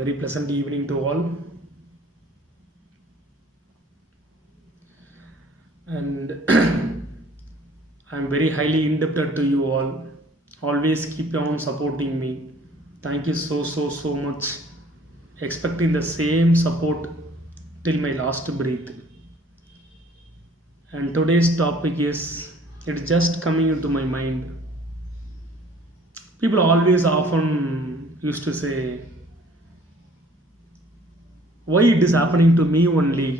Very pleasant evening to all. And I'm very highly indebted to you all. Always keep on supporting me. Thank you so much. Expecting the same support till my last breath. And today's topic is it's just coming into my mind. People always often used to say, why it is happening to me only?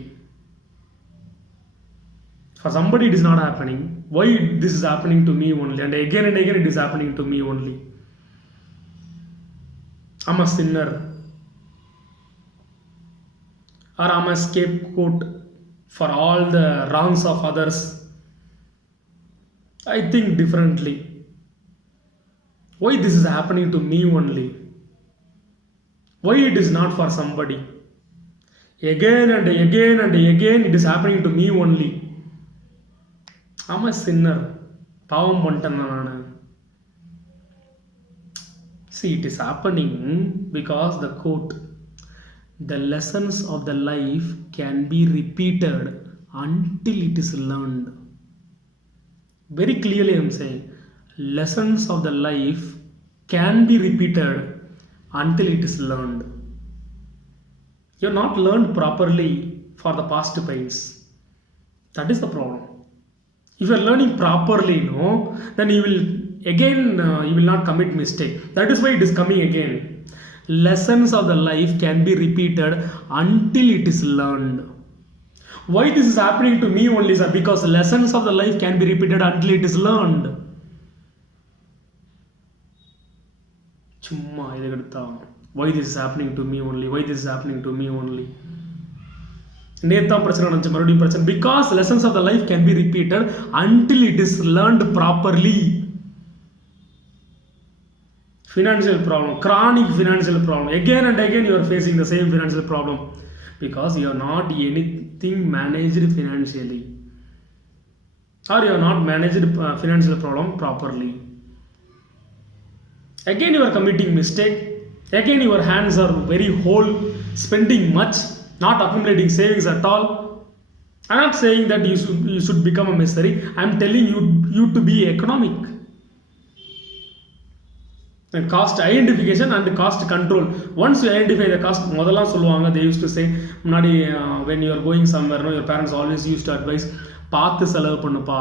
For somebody it is not happening. Why this is happening to me only? And again it is happening to me only. I'm a sinner. Or I'm a scapegoat for all the wrongs of others. I think differently. Why this is happening to me only? Why it is not for somebody? Again it is happening to me only. I'm a sinner. பாவம் பண்ணிட்டேன் நான். See, it is happening because the quote, the lessons of the life can be repeated until it is learned. Very clearly I am saying, lessons of the life can be repeated until it is learned. You have not learned properly for the past pains. That is the problem. If you are learning properly, then you will you will not commit mistake. That is why it is coming again. Lessons of the life can be repeated until it is learned. Why this is happening to me only, sir? Because lessons of the life can be repeated until it is learned. சும்மா இது எடுத்தா why this is happening to me only? Why this is happening to me only? நேத்தான் பிரச்சனை நினைச்ச மறுபடியும் பிரச்சனை. Because lessons of the life can be repeated until it is learned properly. Financial problem, chronic financial problem. Again and again you are facing the same financial problem because you are not anything managed financially, or you are not managed financial problem properly. Again you are committing mistake. Again your hands are very whole, spending much, not accumulating savings at all. I'm not saying that you should become a misery. I'm telling you to be economic. And cost identification and cost control. Once you identify the cost, முதல்லாம் சொல்லுவாங்க, they used to say, முன்னாடி when you are going somewhere, your parents always used to advise, பார்த்து செலவு பண்ணுப்பா,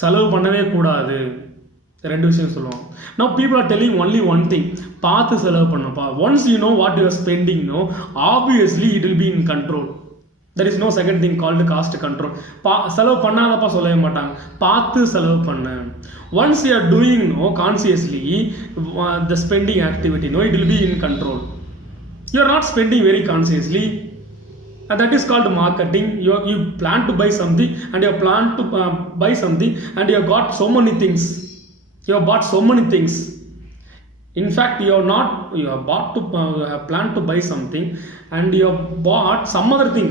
செலவு பண்ணவே கூடாது. ரெண்டு விஷயம் சொல்லுவாங்க. Now people are telling only one thing, பார்த்து செலவு பண்ணுப்பா. Once you know what you are spending, obviously it will be in control. There is no second thing called cost control. செலவு பண்ணாதப்பா சொல்லவே மாட்டாங்க, பார்த்து செலவு பண்ணு. Once you are doing consciously the spending activity, it will be in control. You are not spending very consciously, and that is called marketing. You plan to buy something and you plan to buy something and you have got so many things. You have bought so many things. In fact, you have planned to buy something and you have bought some other thing.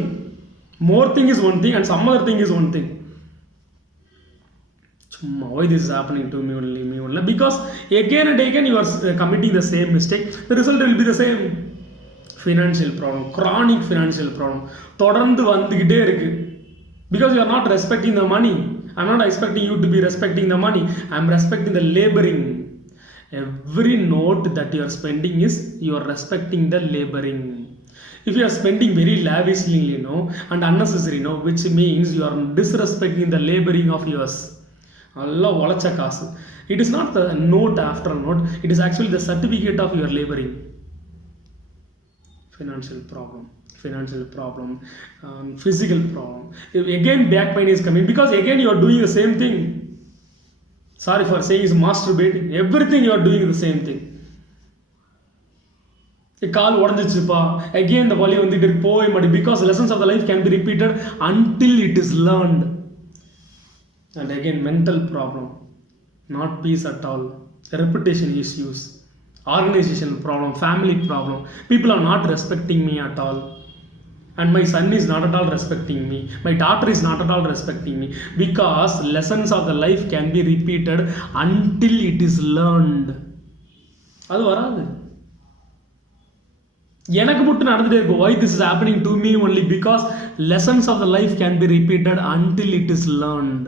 More thing is one thing and some other thing is one thing. Why this is happening to me only? Because again and again you are committing the same mistake. The result will be the same. Financial problem, chronic financial problem. தொடர்ந்து வந்துகிட்டே இருக்கு. Because you are not respecting the money. I'm not expecting you to be respecting the money. I'm respecting the laboring. Every note that you are spending is you are respecting the laboring. If you are spending very lavishly, and unnecessary, which means you are disrespecting the laboring of yours. Allah உழைச்ச காசு. It is not the note after note. It is actually the certificate of your laboring. Financial problem, physical problem. Again back pain is coming because again you are doing the same thing. Sorry for saying is masturbating. Everything you are doing the same thing. Call உடஞ்சிச்சுப்பா, again the வலி வந்துட்டு போய் மாட்டேங்குது. Because lessons of the life can be repeated until it is learned. And again mental problem, not peace at all, reputation issues, organizational problem, family problem. People are not respecting me at all, and my son is not at all respecting me, my daughter is not at all respecting me, because lessons of the life can be repeated until it is learned. அது வராது. எனக்கு மட்டும் நடந்துட்டே இருக்கும். why this is happening to me only because lessons of the life can be repeated until it is learned.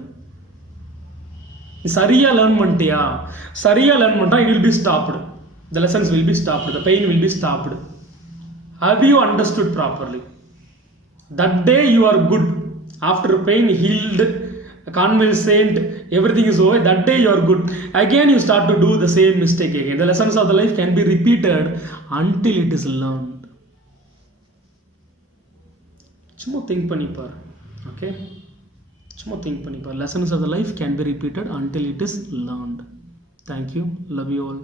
சரியா learn பண்ணிட்டியா, சரியா learn பண்ணிட்டா it will be stopped, the lessons will be stopped, the pain will be stopped. Have you understood properly? That day you are good, after pain healed, convalescent, everything is over, that day you are good. Again you start to do the same mistake again. The lessons of the life can be repeated until it is learned. சும்மா think பண்ணிப்பார். Okay, சும்மா think பண்ணிப்பார். lessons of the life can be repeated until it is learned. Thank you, love you all.